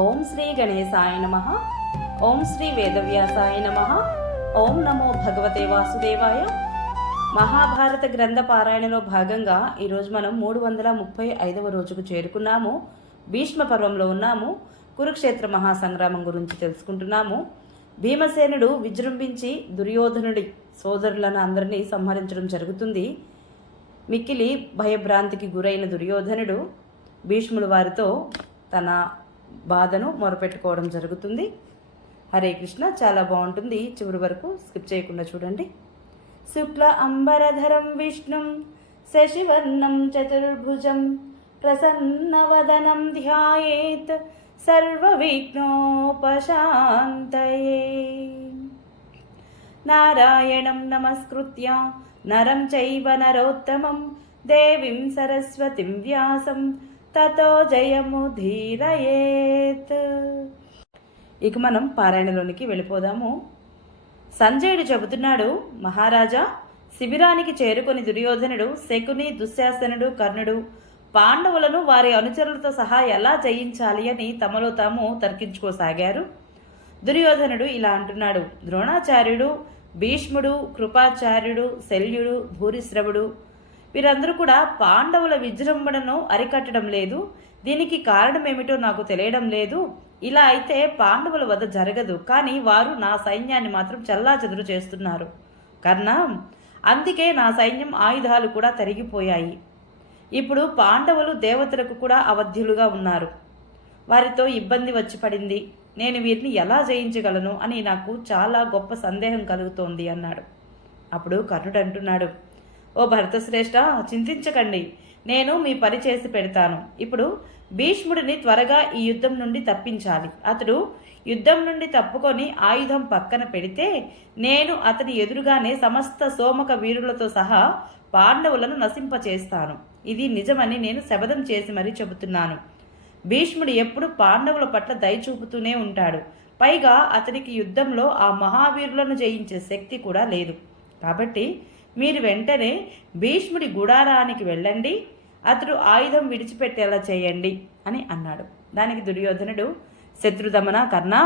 ఓం శ్రీ గణేశాయ నమ. ఓం శ్రీ వేదవ్యాసాయ నమ. ఓం నమో భగవతే వాసుదేవాయ. మహాభారత గ్రంథ పారాయణలో భాగంగా ఈరోజు మనం మూడు వందల ముప్పై ఐదవ రోజుకు చేరుకున్నాము. భీష్మ పర్వంలో ఉన్నాము. కురుక్షేత్ర మహాసంగ్రామం గురించి తెలుసుకుంటున్నాము. భీమసేనుడు విజృంభించి దుర్యోధనుడి సోదరులను అందరినీ సంహరించడం జరుగుతుంది. మిక్కిలి భయభ్రాంతికి గురైన దుర్యోధనుడు భీష్ముడు వారితో తన బాధను మొరపెట్టుకోవడం జరుగుతుంది. హరే కృష్ణ చాలా బాగుంటుంది. చివరి వరకు స్కిప్ చేయకుండా చూడండి. శుక్ల అంబరధరం విష్ణుం శశివర్ణం చతుర్భుజం ప్రసన్నవదనం ధ్యాయేత్ సర్వవిఘ్నోపశాంతయే. నారాయణం నమస్కృత్య నరం చైవ నరోత్తమం దేవీం సరస్వతిం వ్యాసం తతో జయము ధీరయేత్. ఇక మనం పారాయణలోనికి వెళ్ళిపోదాము. సంజయుడు చెబుతున్నాడు మహారాజా శిబిరానికి చేరుకొని దుర్యోధనుడు శకుని దుశ్శాసనుడు కర్ణుడు పాండవులను వారి అనుచరులతో సహా ఎలా జయించాలి అని తమలో తాము తర్కించుకోసాగారు. దుర్యోధనుడు ఇలా అంటున్నాడు ద్రోణాచార్యుడు భీష్ముడు కృపాచార్యుడు శల్యుడు భూరిశ్రవుడు వీరందరూ కూడా పాండవుల విజృంభణను అరికట్టడం లేదు. దీనికి కారణమేమిటో నాకు తెలియడం లేదు. ఇలా అయితే పాండవుల వద్ద జరగదు. కానీ వారు నా సైన్యాన్ని మాత్రం చల్లా చెదురు చేస్తున్నారు. కర్ణ అందుకే నా సైన్యం ఆయుధాలు కూడా తరిగిపోయాయి. ఇప్పుడు పాండవులు దేవతలకు కూడా అవధ్యులుగా ఉన్నారు. వారితో ఇబ్బంది వచ్చి పడింది. నేను వీరిని ఎలా జయించగలను అని నాకు చాలా గొప్ప సందేహం కలుగుతోంది అన్నాడు. అప్పుడు కర్ణుడు అంటున్నాడు ఓ భరతశ్రేష్ఠ చింతించకండి. నేను మీ పని చేసి పెడతాను. ఇప్పుడు భీష్ముడిని త్వరగా ఈ యుద్ధం నుండి తప్పించాలి. అతడు యుద్ధం నుండి తప్పుకొని ఆయుధం పక్కన పెడితే నేను అతని ఎదురుగానే సమస్త సోమక వీరులతో సహా పాండవులను నశింపచేస్తాను. ఇది నిజమని నేను శబదం చేసి మరీ చెబుతున్నాను. భీష్ముడు ఎప్పుడు పాండవుల పట్ల దయ చూపుతూనే ఉంటాడు. పైగా అతనికి యుద్ధంలో ఆ మహావీరులను జయించే శక్తి కూడా లేదు. కాబట్టి మీరు వెంటనే భీష్ముడి గుడారానికి వెళ్ళండి. అతడు ఆయుధం విడిచిపెట్టేలా చేయండి అని అన్నాడు. దానికి దుర్యోధనుడు శత్రుదమన కర్ణ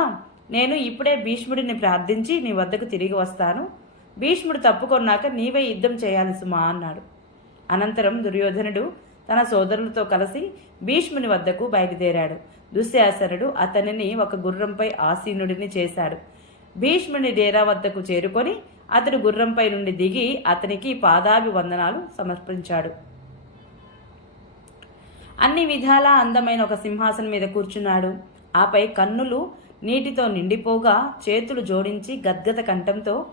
నేను ఇప్పుడే భీష్ముడిని ప్రార్థించి నీ వద్దకు తిరిగి వస్తాను. భీష్ముడు తప్పుకొన్నాక నీవే యుద్ధం చేయాలి సుమా అన్నాడు. అనంతరం దుర్యోధనుడు తన సోదరులతో కలిసి భీష్ముని వద్దకు బయలుదేరాడు. దుశ్శాసనుడు అతనిని ఒక గుర్రంపై ఆసీనుడిని చేశాడు. భీష్ముని డేరా వద్దకు చేరుకొని అతడు గుర్రంపై నుండి దిగి అతనికి పాదాభివందనాలు సమర్పించాడు. అన్ని విధాలా అందమైన ఒక సింహాసనం మీద కూర్చున్నాడు. ఆపై కన్నులు నీటితో నిండిపోగా చేతులు జోడించి గద్గద కంఠంతో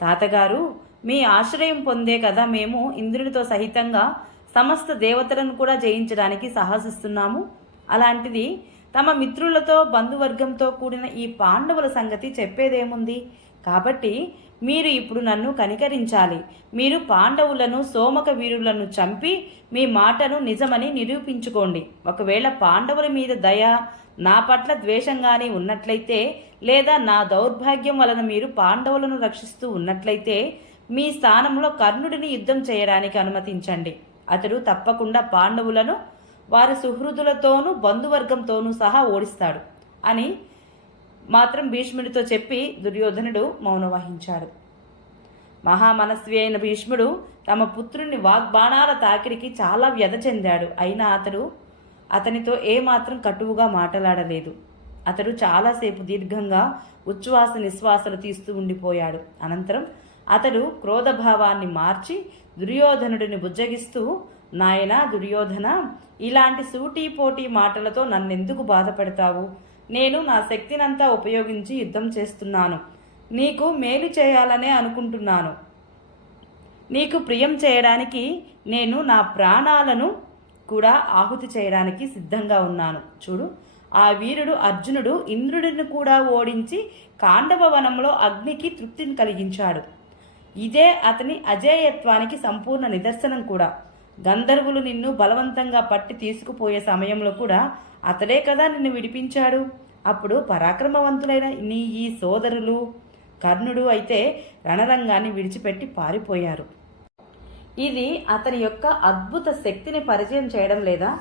తాతగారు మీ ఆశ్రయం పొందే కదా మేము ఇంద్రుడితో సహితంగా సమస్త దేవతలను కూడా జయించడానికి సాహసిస్తున్నాము. అలాంటిది తమ మిత్రులతో బంధువర్గంతో కూడిన ఈ పాండవుల సంగతి చెప్పేదేముంది? కాబట్టి మీరు ఇప్పుడు నన్ను కనికరించాలి. మీరు పాండవులను సోమక వీరులను చంపి మీ మాటను నిజమని నిరూపించుకోండి. ఒకవేళ పాండవుల మీద దయ నా పట్ల ద్వేషంగానే ఉన్నట్లయితే లేదా నా దౌర్భాగ్యం వలన మీరు పాండవులను రక్షిస్తూ ఉన్నట్లయితే మీ స్థానంలో కర్ణుడిని యుద్ధం చేయడానికి అనుమతించండి. అతడు తప్పకుండా పాండవులను వారి సుహృదులతోనూ బంధువర్గంతోనూ సహా ఓడిస్తాడు. అని మాత్రం భీష్ముడితో చెప్పి దుర్యోధనుడు మౌనం వహించాడు మహామనస్వి అయిన భీష్ముడు తమ పుత్రుని వాగ్బాణాల తాకిడికి చాలా వ్యధ చెందాడు. అయినా అతడు అతనితో ఏమాత్రం కటువుగా మాట్లాడలేదు. అతడు చాలాసేపు దీర్ఘంగా ఉచ్ఛ్వాస నిశ్వాసలు తీస్తూ ఉండిపోయాడు. అనంతరం అతడు క్రోధభావాన్ని మార్చి దుర్యోధనుడిని బుజ్జగిస్తూ నాయన దుర్యోధన ఇలాంటి సూటీపోటీ మాటలతో నన్నెందుకు బాధపెడతావు? నేను నా శక్తినంతా ఉపయోగించి యుద్ధం చేస్తున్నాను. నీకు మేలు చేయాలనే అనుకుంటున్నాను. నీకు ప్రియం చేయడానికి నేను నా ప్రాణాలను కూడా ఆహుతి చేయడానికి సిద్ధంగా ఉన్నాను. చూడు ఆ వీరుడు అర్జునుడు ఇంద్రుడిని కూడా ఓడించి కాండవ వనంలో అగ్నికి తృప్తిని కలిగించాడు. ఇదే అతని అజేయత్వానికి సంపూర్ణ నిదర్శనం కూడా. గంధర్వులు నిన్ను బలవంతంగా పట్టి తీసుకుపోయే సమయంలో కూడా అతడే కదా నిన్ను విడిపించాడు? అప్పుడు పరాక్రమవంతులైన నీ ఈ సోదరులు కర్ణుడు అయితే రణరంగాన్ని విడిచిపెట్టి పారిపోయారు. ఇది అతని యొక్క అద్భుత శక్తిని పరిచయం చేయడం లేదా?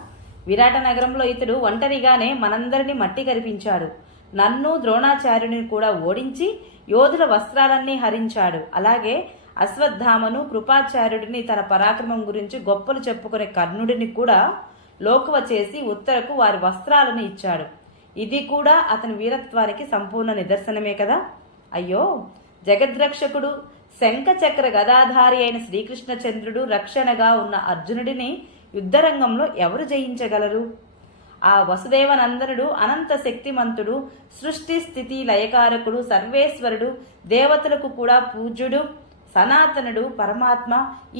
విరాట నగరంలో ఇతడు ఒంటరిగానే మనందరినీ మట్టి కరిపించాడు. నన్ను ద్రోణాచార్యుని కూడా ఓడించి యోధుల వస్త్రాలన్నీ హరించాడు అలాగే అశ్వత్థామను కృపాచార్యుడిని తన పరాక్రమం గురించి గొప్పలు చెప్పుకునే కర్ణుడిని కూడా లోకువ చేసి ఉత్తరకు వారి వస్త్రాలను ఇచ్చాడు. ఇది కూడా అతని వీరత్వానికి సంపూర్ణ నిదర్శనమే కదా. అయ్యో జగద్రక్షకుడు శంఖచక్ర గదాధారి అయిన శ్రీకృష్ణచంద్రుడు రక్షణగా ఉన్న అర్జునుడిని యుద్ధరంగంలో ఎవరు జయించగలరు? ఆ వసుదేవనందనుడు అనంత శక్తిమంతుడు సృష్టి స్థితి లయకారకుడు సర్వేశ్వరుడు దేవతలకు కూడా పూజ్యుడు సనాతనుడు పరమాత్మ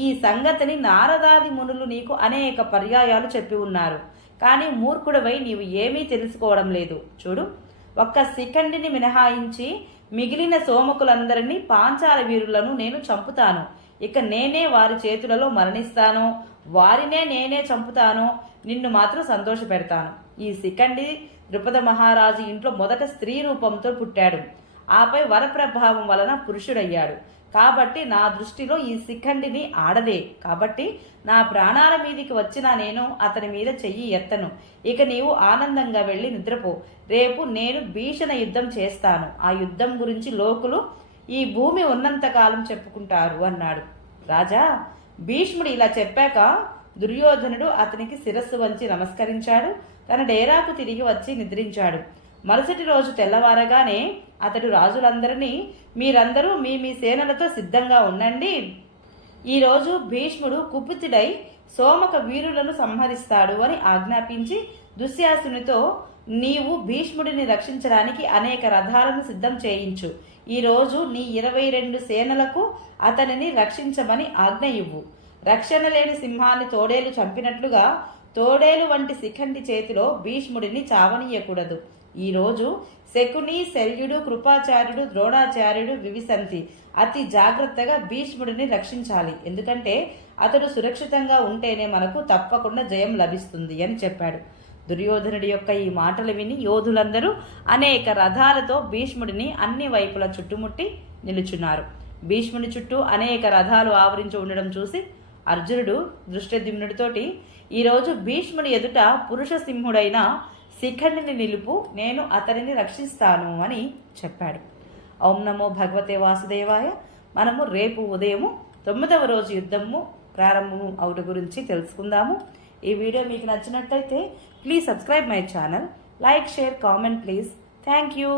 ఈ సంగతిని నారదాది మునులు నీకు అనేక పర్యాయాలు చెప్పి ఉన్నారు. కానీ మూర్ఖుడవై నీవు ఏమీ తెలుసుకోవడం లేదు. చూడు ఒక్క శిఖండిని మినహాయించి మిగిలిన సోమకులందరినీ పాంచాల వీరులను నేను చంపుతాను. ఇక నేనే వారి చేతులలో మరణిస్తాను. వారినే నేనే చంపుతాను. నిన్ను మాత్రం సంతోష పెడతాను ఈ శిఖండి ద్రుపద మహారాజు ఇంట్లో మొదట స్త్రీ రూపంతో పుట్టాడు. ఆపై వరప్రభావం వలన పురుషుడయ్యాడు. కాబట్టి నా దృష్టిలో ఈ శిఖండిని ఆడదే. కాబట్టి నా ప్రాణాల మీదికి వచ్చిన నేను అతని మీద చెయ్యి ఎత్తను. ఇక నీవు ఆనందంగా వెళ్ళి నిద్రపో. రేపు నేను భీషణ యుద్ధం చేస్తాను. ఆ యుద్ధం గురించి లోకులు ఈ భూమి ఉన్నంతకాలం చెప్పుకుంటారు అన్నాడు. రాజా భీష్ముడు ఇలా చెప్పాక దుర్యోధనుడు అతనికి శిరస్సు వంచి నమస్కరించాడు. తన డేరాకు తిరిగి వచ్చి నిద్రించాడు. మరుసటి రోజు తెల్లవారగానే అతడు రాజులందరినీ మీరందరూ మీ మీ సేనలతో సిద్ధంగా ఉండండి. ఈరోజు భీష్ముడు కుపితుడై సోమక వీరులను సంహరిస్తాడు అని ఆజ్ఞాపించి దుశ్యాసునితో నీవు భీష్ముడిని రక్షించడానికి అనేక రథాలను సిద్ధం చేయించు. ఈరోజు నీ ఇరవై రెండు సేనలకు అతనిని రక్షించమని ఆజ్ఞ ఇవ్వు. రక్షణ లేని సింహాన్ని తోడేలు చంపినట్లుగా తోడేలు వంటి శిఖండి చేతిలో భీష్ముడిని చావనీయకూడదు. ఈరోజు శకుని శల్యుడు కృపాచార్యుడు ద్రోణాచార్యుడు వివిసంతి. అతి జాగ్రత్తగా భీష్ముడిని రక్షించాలి. ఎందుకంటే అతడు సురక్షితంగా ఉంటేనే మనకు తప్పకుండా జయం లభిస్తుంది అని చెప్పాడు. దుర్యోధనుడి యొక్క ఈ మాటలు విని యోధులందరూ అనేక రథాలతో భీష్ముడిని అన్ని వైపులా చుట్టుముట్టి నిలుచున్నారు. భీష్ముడి చుట్టూ అనేక రథాలు ఆవరించి ఉండడం చూసి అర్జునుడు దృష్టద్యుమ్నుడితోటి ఈరోజు భీష్ముడి ఎదుట పురుష సింహుడైన శిఖండిని నిలుపు నేను అతనిని రక్షిస్తాను అని చెప్పాడు. ఓం నమో భగవతే వాసుదేవాయ మనము రేపు ఉదయము తొమ్మిదవ రోజు యుద్ధము ప్రారంభము అవుట గురించి తెలుసుకుందాము. ఈ వీడియో మీకు నచ్చినట్లయితే please subscribe my channel like share comment please thank you